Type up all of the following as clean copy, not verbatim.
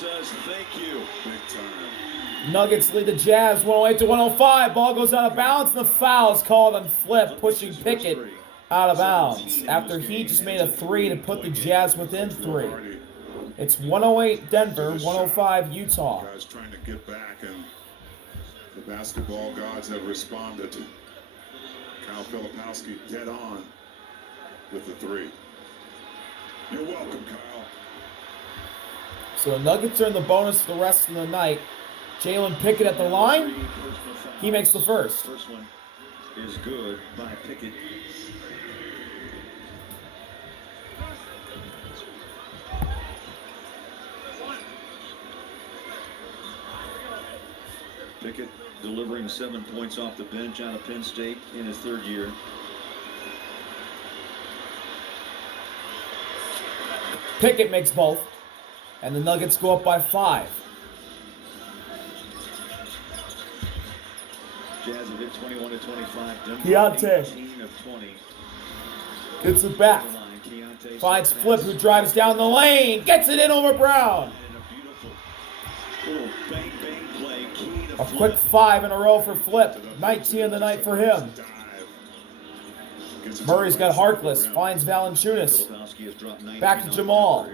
says thank you. Big time. Nuggets lead the Jazz 108 to 105. Ball goes out of bounds. The foul is called on Flip, pushing Pickett out of bounds after he just made a three to put the Jazz within 3. It's 108 Denver, 105 Utah. Guys trying to get back, and the basketball gods have responded. Kyle Filipowski dead on with the 3. You're welcome, Kyle. So the Nuggets are in the bonus for the rest of the night. Jalen Pickett at the line. He makes the first. First one is good by Pickett. Pickett delivering 7 points off the bench out of Penn State in his 3rd year. Pickett makes both, and the Nuggets go up by 5. Jazz have hit 21 to 25. Denver Keontae 18 of 20. Gets it back. Finds Flip, who drives down the lane. Gets it in over Brown. Little bang bang play. A quick 5 in a row for Flip. 19 of the night for him. Murray's got Harkless. Finds Valanciunas. Back to Jamal.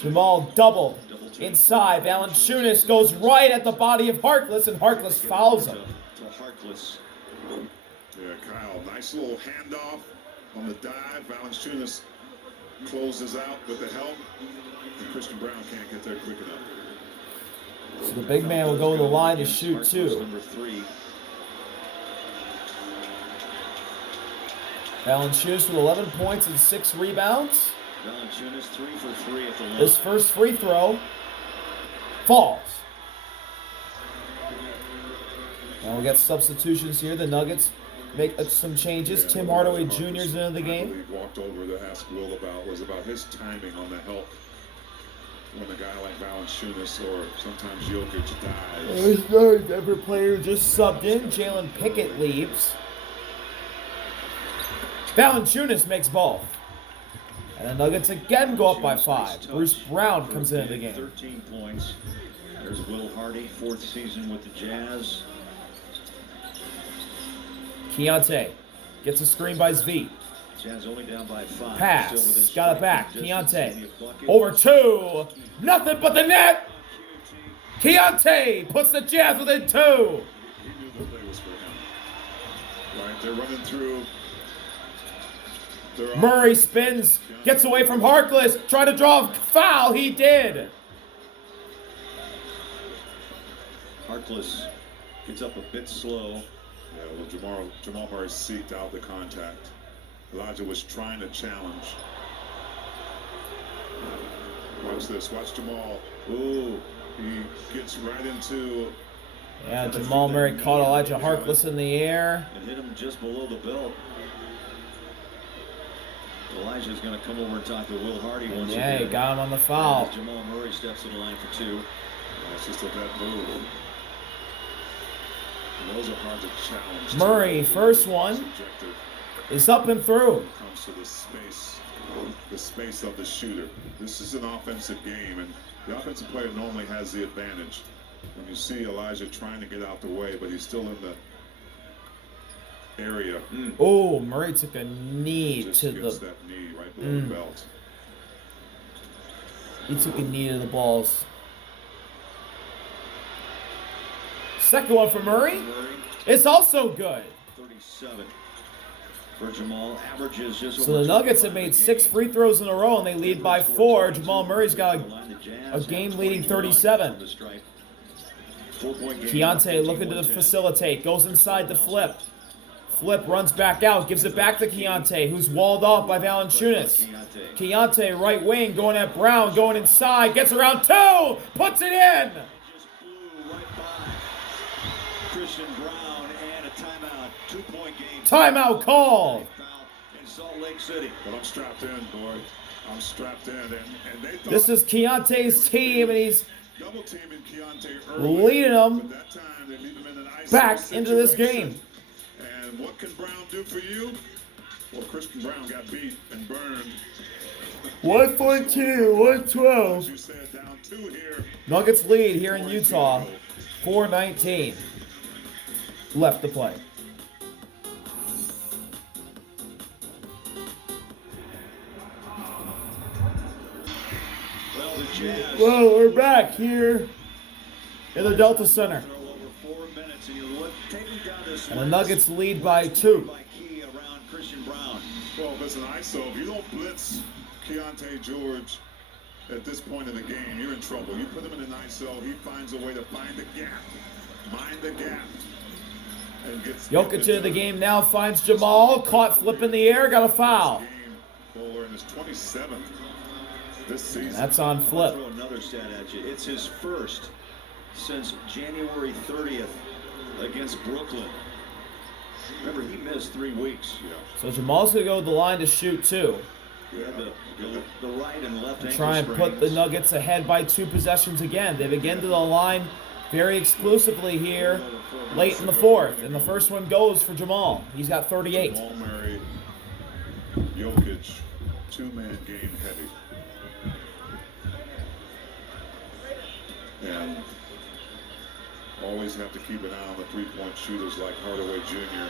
Jamal doubled. Inside. Valanciunas goes right at the body of Harkless, and Harkless fouls him. Yeah, Kyle, nice little handoff on the dive. Valanciunas closes out with the help, and Christian Brown can't get there quick enough. So the big man will go to the line to shoot 2. Number 3. Valanciunas with 11 points and 6 rebounds. Valanciunas 3 for 3 at the line. His first free throw falls. Now we got substitutions here. The Nuggets make some changes. Tim Hardaway Jr. is into the game. He walked over to ask Will about his timing on the help when a guy like Valanciunas or sometimes Jokic dies. There's no Denver player just subbed in. Jalen Pickett leaves. Valanciunas makes both. And the Nuggets again go up by 5. Bruce Brown comes into the game. 13 points. There's Will Hardy, 4th season with the Jazz. Keontae gets a screen by Zvi. Jazz only down by 5. Pass. Got it back. Keontae. Over 2. Nothing but the net. Keontae puts the Jazz within 2. He knew the play was for him. Right, they're running through. Murray spins, gets away from Harkless, trying to draw a foul. He did. Harkless gets up a bit slow. Yeah, well, Jamal Murray seeked out the contact. Elijah was trying to challenge. Watch this. Watch Jamal. Ooh, he gets right into. Yeah, Jamal Murray caught Elijah Harkless in the air. And hit him just below the belt. Elijah's going to come over and talk to Will Hardy once again. Yeah, he got him on the foul. Jamal Murray steps to the line for 2. That's just a vet move. And those are hard to challenge. Murray, first one, is up and through. When it comes to the space of the shooter. This is an offensive game, and the offensive player normally has the advantage. When you see Elijah trying to get out the way, but he's still in the area. Oh, Murray took a knee Just to gets the. that knee right below the belt. He took a knee to the balls. Second one for Murray. It's also good. 37 for Jamal. Averages just So the Nuggets have made 6 free throws in a row, and they lead by 4. Jamal Murray's got a game-leading 37. Keontae looking to facilitate. Goes inside the Flip. Flip runs back out. Gives it back to Keontae, who's walled off by Valanciunas. Keontae, right wing, going at Brown. Going inside. Gets around 2. Puts it in. Christian Brown and a timeout. 2-point game. Timeout called. In Salt Lake City. But I'm strapped in, boy. I'm strapped in. And they thought This is Keontae's team, and he's double teaming Keontae early. leading them But that time they leave him in an ice back situation. into this game. And what can Brown do for you? Well, Christian Brown got beat and burned 114, 112. You said down 2 here. Nuggets lead here in Utah. 4:19 left to play. Well, the Jazz. Well, we're back here in the Delta Center. And the Nuggets lead by 2. Well, listen, ISO, if you don't blitz Keontae George at this point in the game, you're in trouble. You put him in an ISO, he finds a way to find the gap, mind the gap, and gets... Jokic into the game now, finds Jamal, caught flip in the air, got a foul. Bowler in his 27th this season. That's on flip. Throw another stat at you. It's his first since January 30th against Brooklyn. Remember, he missed 3 weeks. Yeah. So Jamal's going to go to the line to shoot 2. Yeah, the right and left ankle Try and put the Nuggets ahead by 2 possessions again. They begin to the line very exclusively here late in the 4th. And the first one goes for Jamal. He's got 38. Jamal Murray, Jokic, 2-man game heavy. And always have to keep an eye on the 3-point shooters like Hardaway Jr.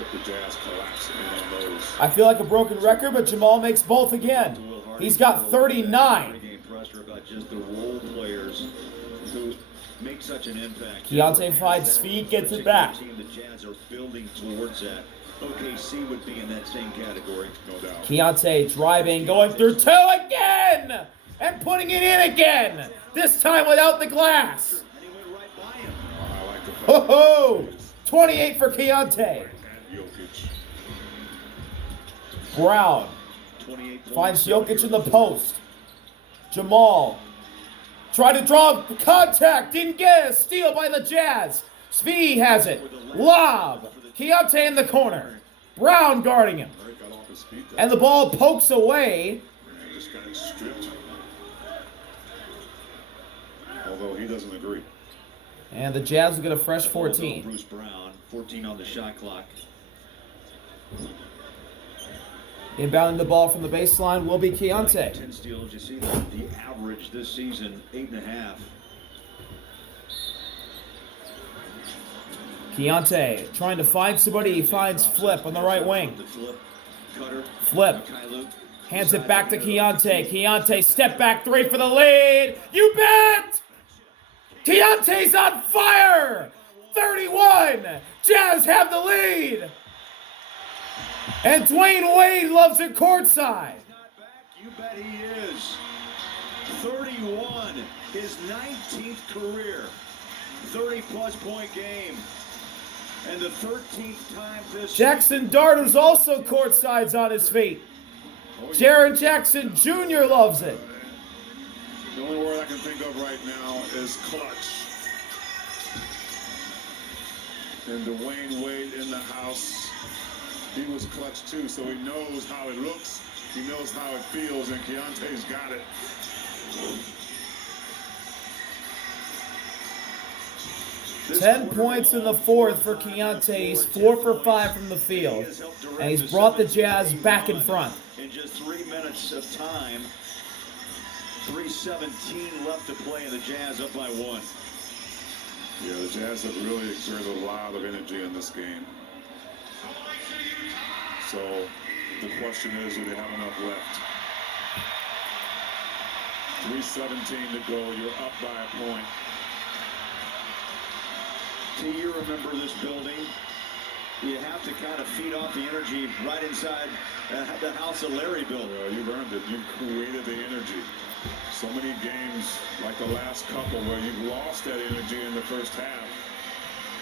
if the Jazz collapse in on those. I feel like a broken record, but Jamal makes both again. He's got 39. Pressure about just the role players who make such an impact. Keontae finds speed, gets it back. The Jazz are building towards that. OKC would be in that same category, No doubt. Keontae driving, going through 2 again! And putting it in again! This time without the glass. And he went right by him. I like the Ho ho! 28 for Keontae. and Jokic. Brown 28 finds points. Jokic in the post. Jamal tried to draw contact, didn't get it. Steal by the Jazz. Svi has it. Lob. Keontae in the corner. Brown guarding him. Murray got off his feet. And the ball pokes away. He just got stripped. Although he doesn't agree. And the Jazz will get a fresh Ball go 14. Bruce Brown, 14 on the shot clock. Inbounding the ball from the baseline will be Keontae. 10 steals. You see the average this season, 8.5. Keontae trying to find somebody. He finds Flip on the right wing. The flip, cutter, Flip. Kylu. Hands it back to Keontae. Keontae, step back 3 for the lead. You bet! Keontae's on fire! 31! Jazz have the lead! And Dwayne Wade loves it courtside. Not back. You bet he is. 31, his 19th career 30-plus point game. And the 13th time this Jackson Darter's also courtside's on his feet. Jaren Jackson Jr. loves it. The only word I can think of right now is clutch. And Dwayne Wade in the house. He was clutch too, so he knows how it looks. He knows how it feels, and Keontae's got it. This 10 quarter points in the alone, 4th for Keontae. He's 4 for 5 from the field. And he's brought the Jazz back in front. In just 3 minutes of time, 3:17 left to play, and the Jazz up by 1. Yeah, the Jazz have really exerted a lot of energy in this game. So the question is, do they have enough left? 3:17 to go. You're up by a point. Do you remember this building? You have to kind of feed off the energy right inside the house of Larry built. Well, you've earned it. You've created the energy. So many games, like the last couple, where you've lost that energy in the first half,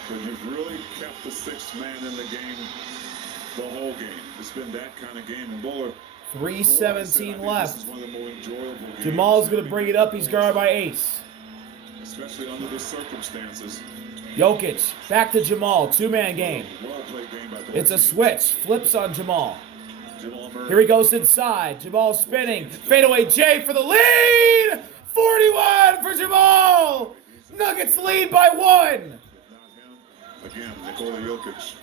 but you've really kept the 6th man in the game the whole game. It's been that kind of game. And Bowler, 3:17 left. This is one of the more enjoyable games. Jamal's going to bring it up. He's guarded by Ace. Especially under the circumstances. Jokic, back to Jamal. 2-man game. Well-played game by both It's a teams. switch. Flips on Jamal. Jamal Murray. Here he goes inside. Jamal spinning. Fadeaway J for the lead. 41 for Jamal. Nuggets lead by 1. Not him. Again, Nikola Jokic.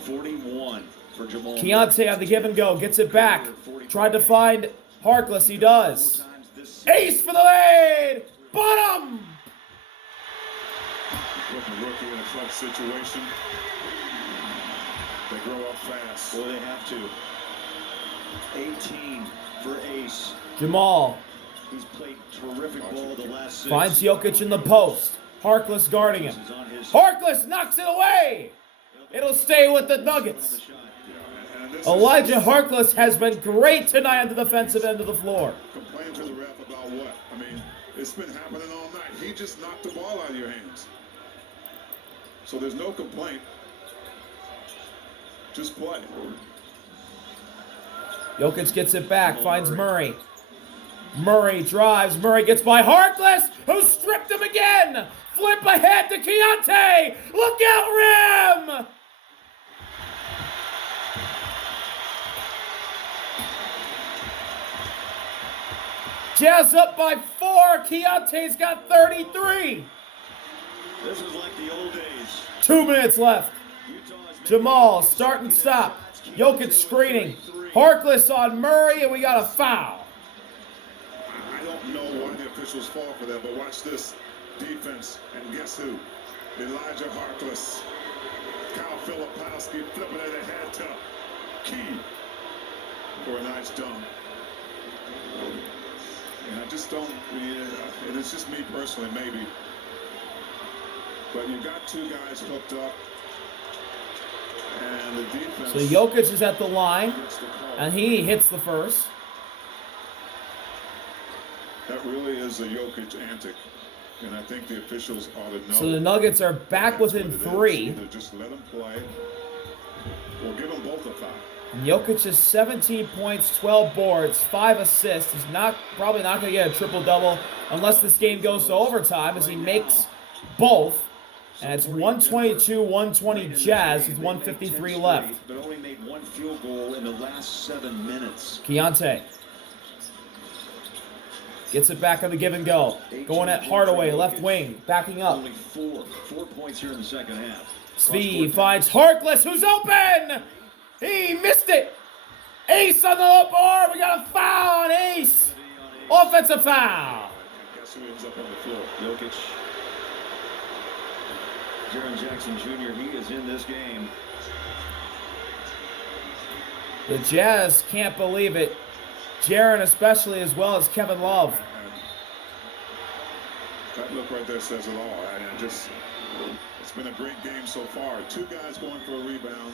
41. for Jamal. Keontae on the give and go. Gets it back. Tried to find Harkless. He does. Ace for the lead. Bottom. Rookie in a clutch situation. They grow up fast. Boy, they have to. 18 for Ace. Jamal He's played terrific ball the last 6. finds Jokic in the post. Harkless guarding him. Harkless knocks it away. It'll stay with the Nuggets. Elijah Harkless has been great tonight on the defensive end of the floor. Complain to the ref about what? I mean, it's been happening all night. He just knocked the ball out of your hands. So there's no complaint. Just play. Jokic gets it back, finds Murray. Murray drives. Murray gets by Harkless, who stripped him again. Flip ahead to Keontae. Look out, rim! Jazz up by 4. Keontae's got 33. This is like the old days. 2 minutes left. Jamal, start and stop. Jokic screening. Harkless on Murray, and we got a foul. I don't know why the officials fall for that, but watch this defense, and guess who? Elijah Harkless. Kyle Filipowski flipping it ahead to Key for a nice dunk. And I just don't, and it's just me personally, maybe. But you got two guys hooked up, and the defense. So Jokic is at the line, and he hits the first. That really is a Jokic antic, and I think the officials ought to know. So the Nuggets are back within 3. Either just let them play, or give them both a foul. And Jokic is 17 points, 12 boards, 5 assists. He's probably not going to get a triple-double unless this game goes to overtime, as he makes both. And it's 122-120 Jazz with 1:53 left. But only made 1 field goal in the last 7 minutes. Keontae gets it back on the give and go. Going at Hardaway, left wing, backing up. Only 4 points here in the second half. Svi finds Harkless, who's open! He missed it! Ace on the low board. We got a foul on Ace. Offensive foul. Guess who ends up on the floor? Jokic. Jaren Jackson Jr., he is in this game. The Jazz can't believe it. Jaren especially, as well as Kevin Love. That look right there says it all. And it's been a great game so far. 2 guys going for a rebound.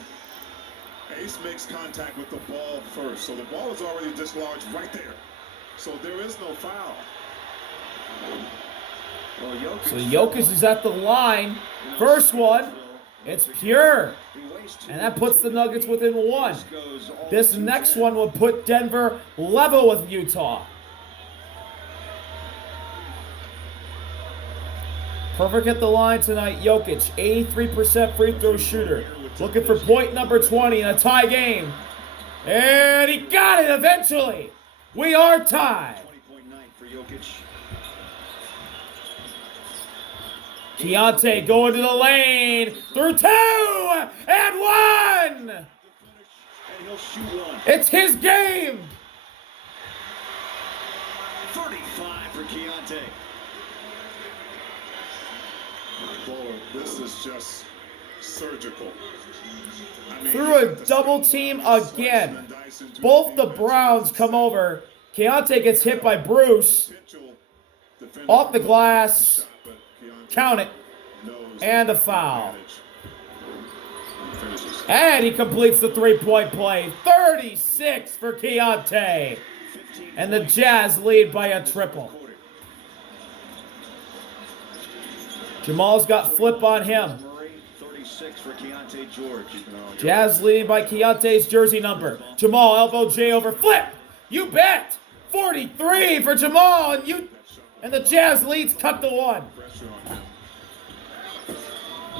Ace makes contact with the ball first. So the ball is already dislodged right there. So there is no foul. So Jokic is at the line. First one. It's pure. And that puts the Nuggets within 1. This next one will put Denver level with Utah. Perfect at the line tonight, Jokic. 83% free throw shooter. Looking for point number 20 in a tie game. And he got it eventually. We are tied. 20.9 for Jokic. Keontae going to the lane. Through 2 and 1. And he'll shoot 1. It's his game. 35 for Keontae. Boy, this is just surgical. I mean, Through a double team again. Both the Browns come over. Keontae gets hit by Bruce. Off the glass. Count it. And a foul. And he completes the 3-point play. 36 for Keontae. And the Jazz lead by a triple. Jamal's got flip on him. 36 for Keontae George. Jazz leading by Keontae's jersey number. Jamal, elbow J over flip. You bet. 43 for Jamal. And the Jazz leads cut to 1.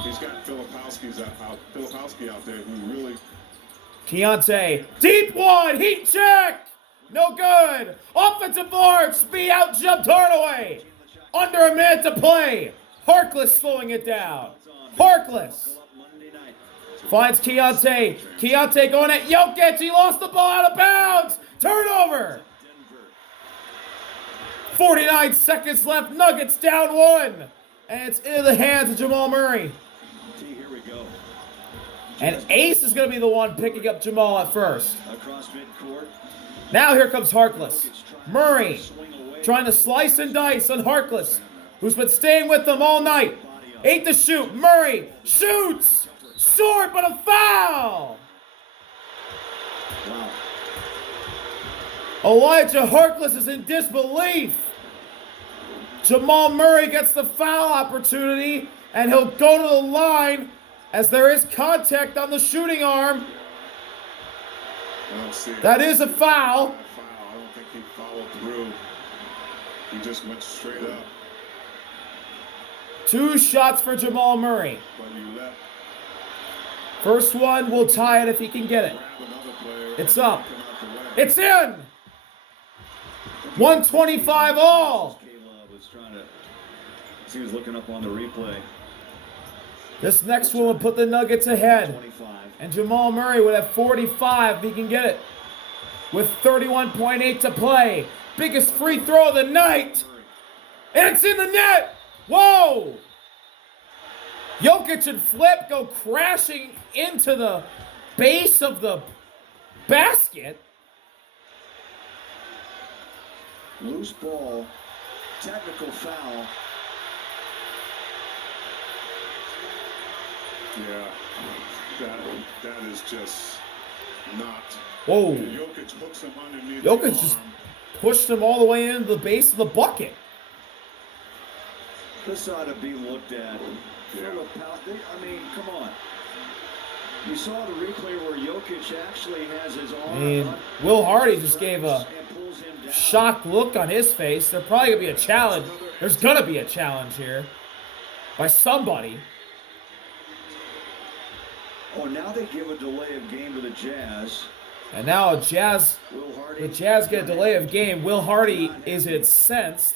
He's got Filipowski out there who really. Keontae, deep one, heat check. No good. Offensive board, Svi out jumped Hardaway. Under a minute to play. Harkless slowing it down. Harkless. Finds Keontae. Keontae going at Jokic. He lost the ball out of bounds. Turnover. 49 seconds left. Nuggets down 1. And it's into the hands of Jamal Murray. Here we go. And Ace is going to be the one picking up Jamal at first. Across midcourt. Now here comes Harkless. Murray trying to slice and dice on Harkless, who's been staying with them all night. 8 to shoot. Murray shoots. Short, but a foul. Wow. Elijah Harkless is in disbelief. Jamal Murray gets the foul opportunity, and he'll go to the line as there is contact on the shooting arm. I don't see it. That is a foul. I don't think he followed through. He just went straight up. 2 shots for Jamal Murray. But you let First one will tie it if he can get it. grab another player. It's up. Come out the way. It's in. 125 all. Caleb was trying to. He was looking up on the replay. This next one will put the Nuggets ahead. 25. And Jamal Murray would have 45 if he can get it. With 31.8 to play. Biggest free throw of the night. And it's in the net. Whoa. Jokic and Flip go crashing into the base of the basket. Loose ball. Technical foul. Yeah, that is just not. Whoa. Jokic hooks him underneath. Jokic the just arm. pushed him all the way into the base of the bucket. This ought to be looked at. Yeah. I mean, come on. You saw the replay where Jokic actually has his arm. I mean, up, Will Hardy just gave a and pulls him down. shocked look on his face. There's probably going to be a challenge. There's going to be a challenge here by somebody. Oh, now they give a delay of game to the Jazz. And now Will Hardy. the Jazz get a delay of game. Will Hardy is incensed.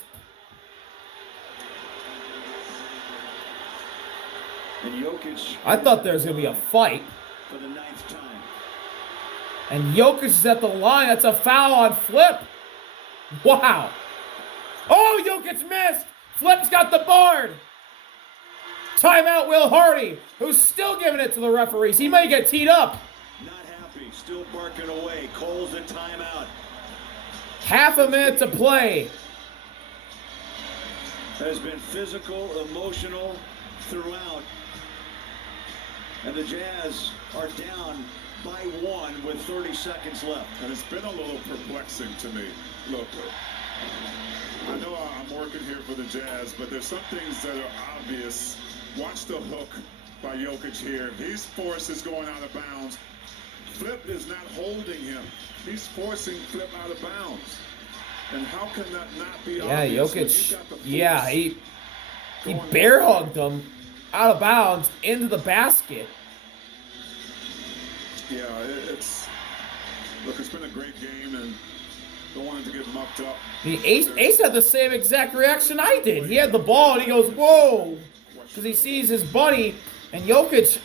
And Jokic. I thought there was going to be a fight. For the 9th time. And Jokic is at the line. That's a foul on Flip. Wow. Oh, Jokic missed. Flip's got the board. Timeout, Will Hardy, who's still giving it to the referees. He might get teed up. Not happy. Still barking away. Calls the timeout. Half a minute to play. Has been physical, emotional throughout. And the Jazz are down by 1 with 30 seconds left. And it's been a little perplexing to me. Look, I know I'm working here for the Jazz, but there's some things that are obvious. Watch the hook by Jokic here. His force is going out of bounds. Flip is not holding him. He's forcing Flip out of bounds. And how can that not be obvious? When Jokic. you got the force Yeah, he going bear forward? hugged him out of bounds into the basket. Yeah, it's been a great game, and don't want it to get mucked up. The Ace had the same exact reaction I did. He had the ball and he goes, whoa, because he sees his buddy and Jokic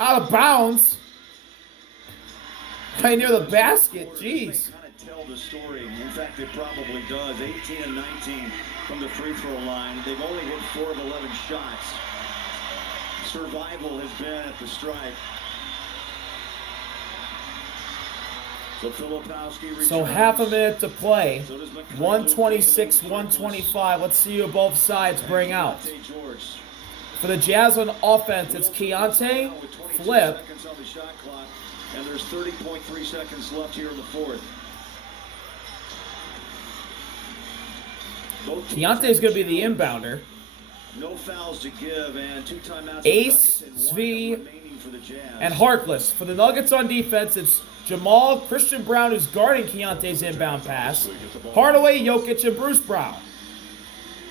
out of bounds right near the basket. Jeez. Kind of tell the story. In fact, it probably does. 18 and 19 from the free throw line. They've only hit 4 of 11 shots. Survival has been at the stripe. So Filipowski returns. So half a minute to play. So does McConnell. 126, 125. Let's see who both sides bring out. George. For the Jazz on offense, it's Keontae, With 22 Flip, seconds on the shot clock, and there's 30.3 seconds left here in the fourth. Keontae's going to be the inbounder. No fouls to give, and 2 timeouts. Ace, and 1 Svi, remaining for the Jazz. and Harkless. For the Nuggets on defense, it's Jamal, Christian Brown, who's guarding Keontae's inbound pass, Hardaway, Jokic, and Bruce Brown.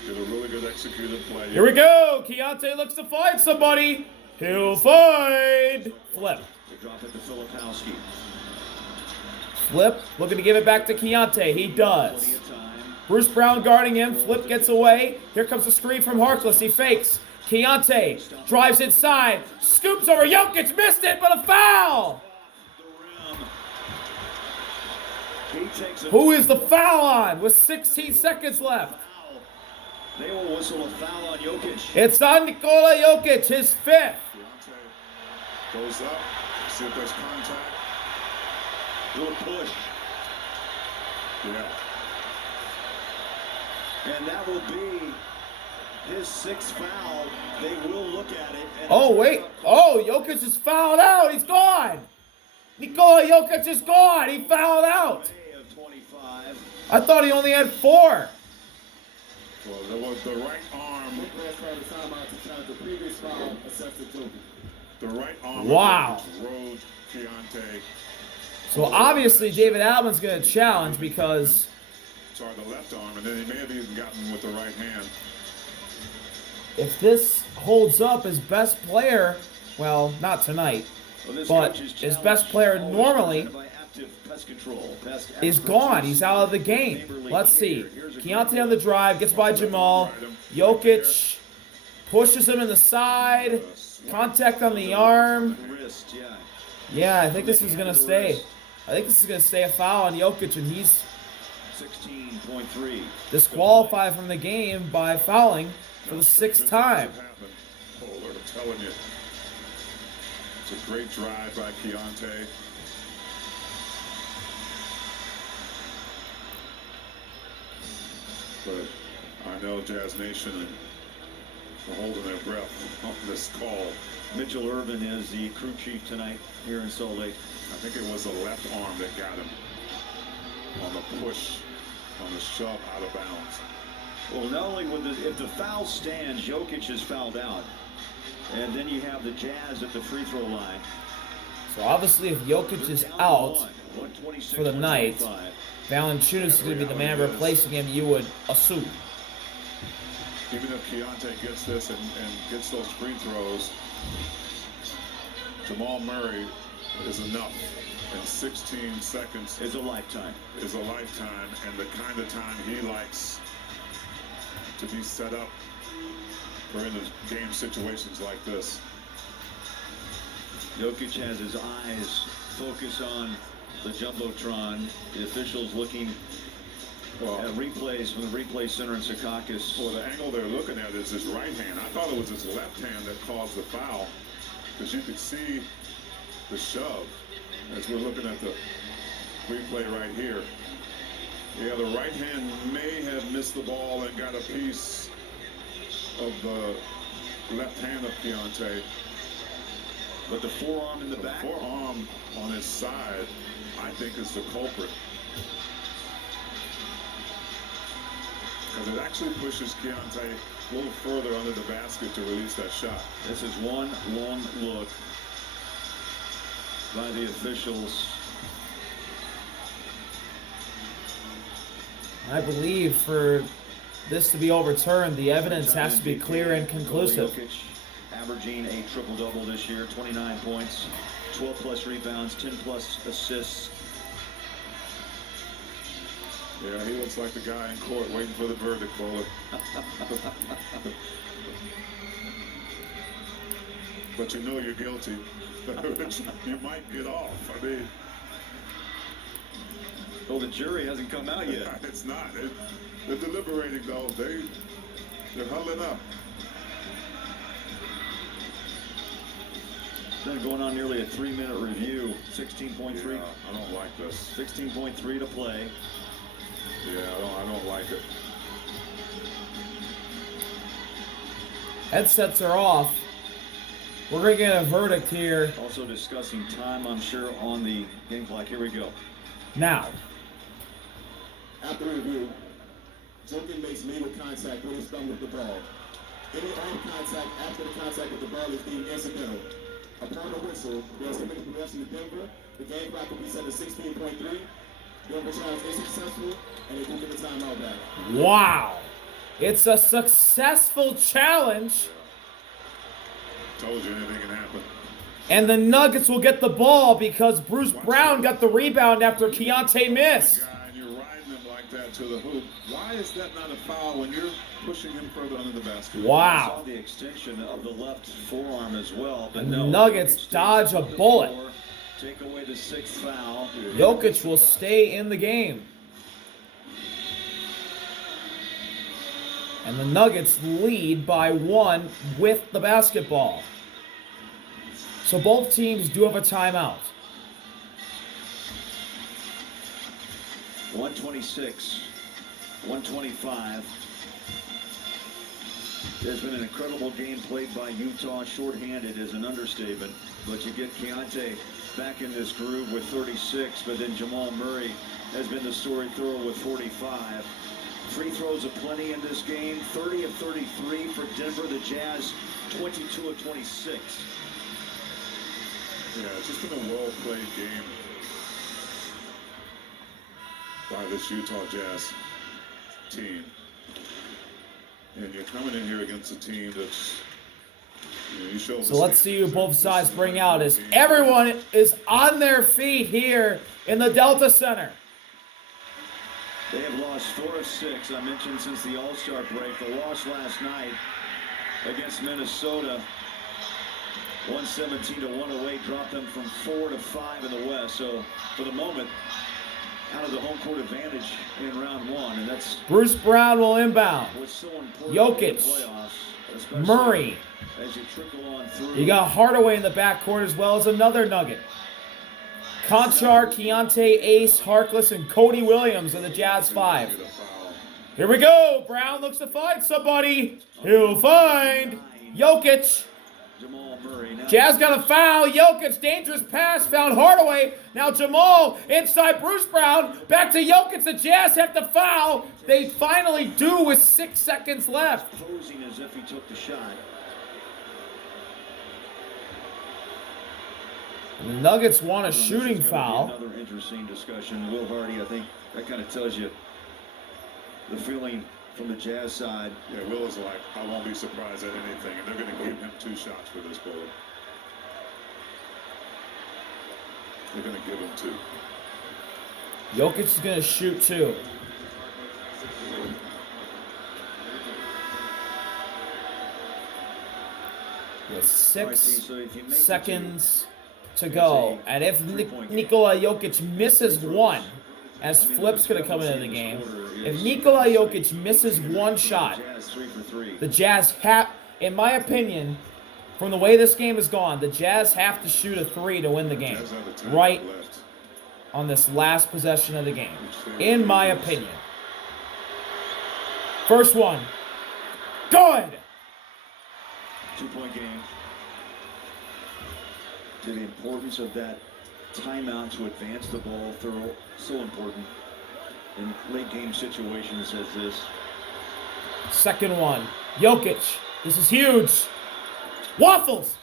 Did a really good executed play. Here we go. Keontae looks to find somebody. He'll find Flip. They drop it to Filipowski. Flip looking to give it back to Keontae. He does. Plenty of time. Bruce Brown guarding him. Flip gets away. Here comes a screen from Harkless. He fakes. Keontae drives inside, scoops over Jokic, missed it, but a foul! Who is the foul on with 16 seconds left? They will whistle a foul on Jokic. It's on Nikola Jokic, his fifth. Goes up, see if there's contact. Little push. Yeah. And that will be his sixth foul. They will look at it. Oh, wait. Oh, Jokic is fouled out. He's gone. Nikola Jokic is gone. He fouled out. I thought he only had 4. Well, there was the right arm. The right arm. Wow. Rode Keontae. So obviously David Alvin's going to challenge because... Sorry, the left arm, and then he may have even gotten with the right hand. If this holds up, his best player, well, not tonight, but his best player normally is gone. He's out of the game. Let's see. Keontae on the drive, gets by Jamal. Jokic pushes him in the side. Contact on the arm. Yeah, I think this is going to stay. I think this is going to stay a foul on Jokic, and he's 16.3 disqualified from the game by fouling for the 6th time. Oh, Lord, I'm telling you. It's a great drive by Keontae. But I know Jazz Nation are holding their breath on this call. Mitchell Irvin is the crew chief tonight here in Salt Lake. I think it was the left arm that got him on the push, on the shove out of bounds. Well, not only if the foul stands, Jokic is fouled out. And then you have the Jazz at the free throw line. So obviously if Jokic is out for the night, Valanciunas is going to be the man replacing him, you would assume. Even if Keontae gets this and gets those free throws, Jamal Murray is enough. And 16 seconds is a lifetime. And the kind of time he likes to be set up for in game situations like this. Jokic has his eyes focused on the Jumbotron. The officials looking at replays from the replay center in Secaucus. Well, the angle they're looking at is his right hand. I thought it was his left hand that caused the foul, because you could see the shove as we're looking at the replay right here. Yeah, the right hand may have missed the ball and got a piece of the left hand of Keontae. But the forearm in the back? The forearm on his side, I think, is the culprit. Because it actually pushes Keontae a little further under the basket to release that shot. This is one long look by the officials. I believe for this to be overturned, the evidence has to be clear and conclusive. Jokic averaging a triple-double this year, 29 points, 12-plus rebounds, 10-plus assists. Yeah, he looks like the guy in court waiting for the verdict bullet. But you know you're guilty. You might get off. I mean... Well, the jury hasn't come out yet. It's not. They're deliberating, though. They're huddling up. Then going on nearly a 3-minute review. 16.3. Yeah, I don't like this. 16.3 to play. Yeah, I don't like it. Headsets are off. We're going to get a verdict here. Also discussing time, I'm sure, on the game clock. Here we go. Now. After review, Jokic makes legal contact with his thumb with the ball. Any arm contact after the contact with the ball is deemed incidental. Upon the whistle, there's committed possession to Denver. The game clock will be set at 16.3. Denver challenge is successful, and they do get the timeout back. Wow. It's a successful challenge. Told you anything can happen. And the Nuggets will get the ball because Bruce Brown got the rebound after Keontae missed. And you're riding him like that. that to the hoop. Why is that not a foul when you're pushing him further under the basket? Wow. Saw the extension of the left forearm as well, but And the no. Nuggets dodge a bullet. Take away the 6th foul. Jokic will stay in the game. And the Nuggets lead by 1 with the basketball. So both teams do have a timeout. 126, 125. There's been an incredible game played by Utah. Shorthanded is an understatement. But you get Keontae back in this groove with 36, but then Jamal Murray has been the story thrower with 45. Free throws aplenty in this game. 30 of 33 for Denver. The Jazz, 22 of 26. Yeah, it's just been a well-played game by this Utah Jazz team. And you're coming in here against a team that's, you show. So let's see who both sides bring out as everyone is on their feet here in the Delta Center. They have lost 4 of 6, I mentioned, since the All-Star break. The loss last night against Minnesota, 117-108, dropped them from 4 to 5 in the West. So for the moment, out of the home court advantage in round 1, and that's Bruce Brown will inbound. what's so important Jokic, in the playoffs, especially Murray. as you trickle on through. You got Hardaway in the backcourt as well as another Nugget. Conchar, Keontae, Ace, Harkless, and Cody Williams in the Jazz 5. Here we go. Brown looks to find somebody. He'll find Jokic. Jamal Murray now. Jazz got a foul. Jokic, dangerous pass, found Hardaway. Now Jamal inside Bruce Brown. Back to Jokic. The Jazz have to foul. They finally do with 6 seconds left. Posing as if he took the shot. The Nuggets want a This is shooting gonna be foul. Another interesting discussion. Will Hardy, I think that kind of tells you the feeling from the Jazz side. Yeah, Will is like, I won't be surprised at anything, and they're going to give him 2 shots for this bullet. They're going to give him 2. Jokic is going to shoot 2. With 6 seconds to go. And if Nikola Jokic misses 1, as Flip's going to come into the game, if Nikola Jokic misses 1 shot, Jazz 3 for 3. the Jazz have, in my opinion, from the way this game has gone, the Jazz have to shoot a 3 to win the game. Right on this last possession of the game, in my opinion. First one. Good! 2-point game. To the importance of that timeout to advance the ball through, so important in late game situations as this. Second one. Jokic. This is huge. Waffles.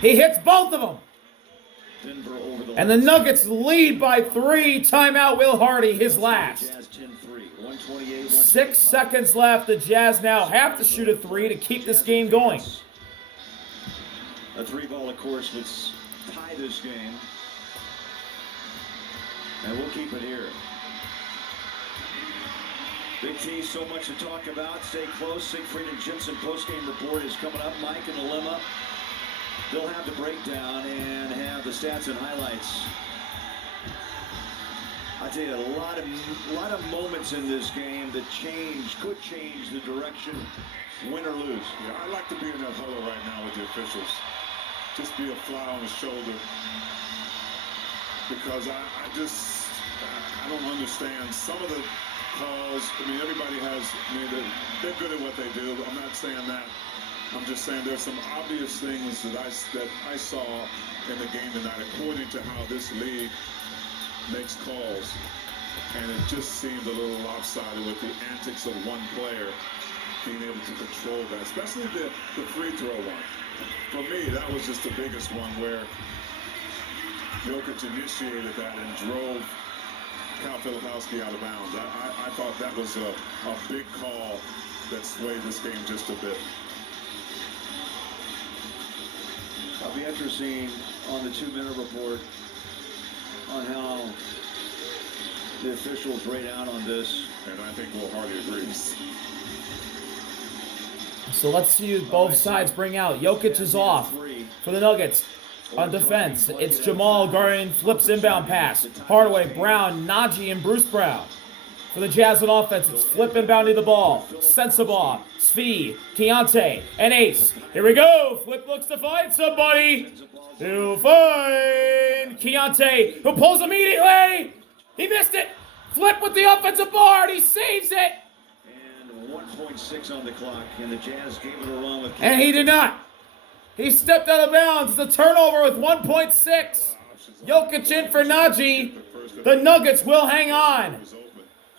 He hits both of them. Denver over the And the Nuggets lead by 3. Timeout, Will Hardy, his last. Jazz 10-3. 128, 6 seconds left. The Jazz now have to shoot a 3 to keep this game going. A 3-ball, of course, would tie this game. And we'll keep it here. Big T, so much to talk about. Stay close. Siegfried and Jensen postgame report is coming up. Mike and Dilemma. They'll have the breakdown and have the stats and highlights. I tell you, a lot of moments in this game that could change the direction, win or lose. Yeah, I'd like to be in that huddle right now with the officials. Just be a fly on the shoulder. Because I don't understand some of the calls. I mean, everybody has, they're good at what they do. I'm not saying that. I'm just saying there's some obvious things that I saw in the game tonight, according to how this league makes calls. And it just seemed a little lopsided with the antics of one player being able to control that, especially the free throw one. For me, that was just the biggest one where Jokic initiated that and drove Cal Filipowski out of bounds. I thought that was a big call that swayed this game just a bit. I'll be interesting on the 2-minute report on how the officials right out on this. And I think Will Hardy agrees. So let's see both sides bring out. Jokic is off for the Nuggets. On defense, it's Jamal guarding flips inbound pass. Hardaway, Brown, Najee, and Bruce Brown. For the Jazz on offense, it's flip inbound to the ball. Sensabaugh, Svi, Keontae, and Ace. Here we go. Flip looks to find somebody. To find Keontae, who pulls immediately. He missed it. Flip with the offensive board. He saves it. And 1.6 on the clock, and the Jazz gave it a run with. And he did not. He stepped out of bounds. It's a turnover with 1.6. Jokic in for Najee. The Nuggets will hang on.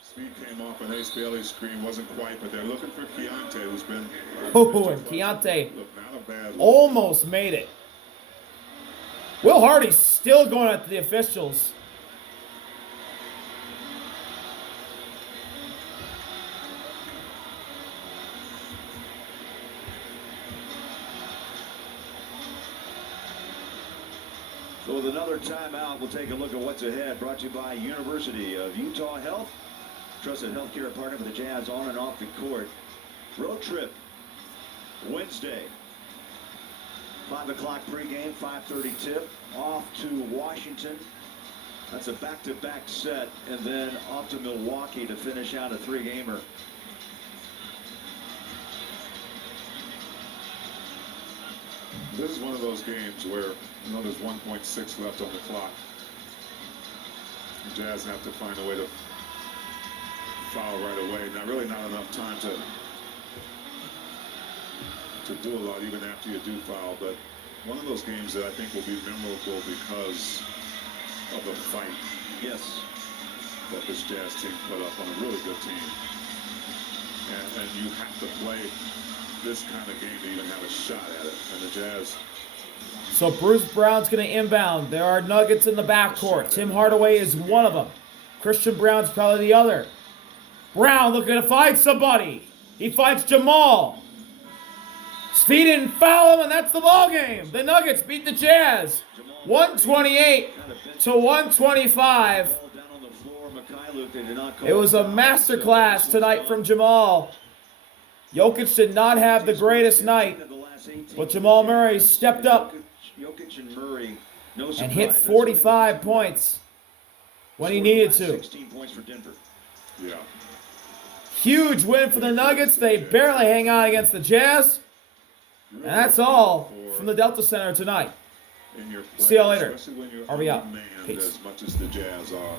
Speed came off an Ace Bailey screen. Wasn't quite, but they're looking for Keontae, who's been. Oh, and Keontae Not a bad look. almost made it. Will Hardy's still going after the officials. So with another timeout, we'll take a look at what's ahead. Brought to you by University of Utah Health. Trusted healthcare partner for the Jazz on and off the court. Road trip Wednesday. 5 o'clock pregame, 5:30 tip. Off to Washington. That's a back-to-back set. And then off to Milwaukee to finish out a 3-gamer. This is one of those games where, there's 1.6 left on the clock. The Jazz have to find a way to foul right away. Really not enough time to do a lot even after you do foul, but one of those games that I think will be memorable because of the fight. Yes. That this Jazz team put up on a really good team. And you have to play this kind of game to even have a shot at it. And the Jazz. So Bruce Brown's going to inbound. There are Nuggets in the backcourt. Tim Hardaway is one of them. Christian Brown's probably the other. Brown looking to find somebody. He finds Jamal. Speed didn't foul him, and that's the ball game. The Nuggets beat the Jazz 128 to 125. It was a masterclass tonight from Jamal. Jokic did not have the greatest night, but Jamal Murray stepped up and hit 45 points when he needed to. 16 points for Denver. Yeah. Huge win for the Nuggets. They barely hang on against the Jazz. And that's all from the Delta Center tonight. In your play, See y'all later. especially when you're RB out. unmanned Peace. as much as the Jazz are.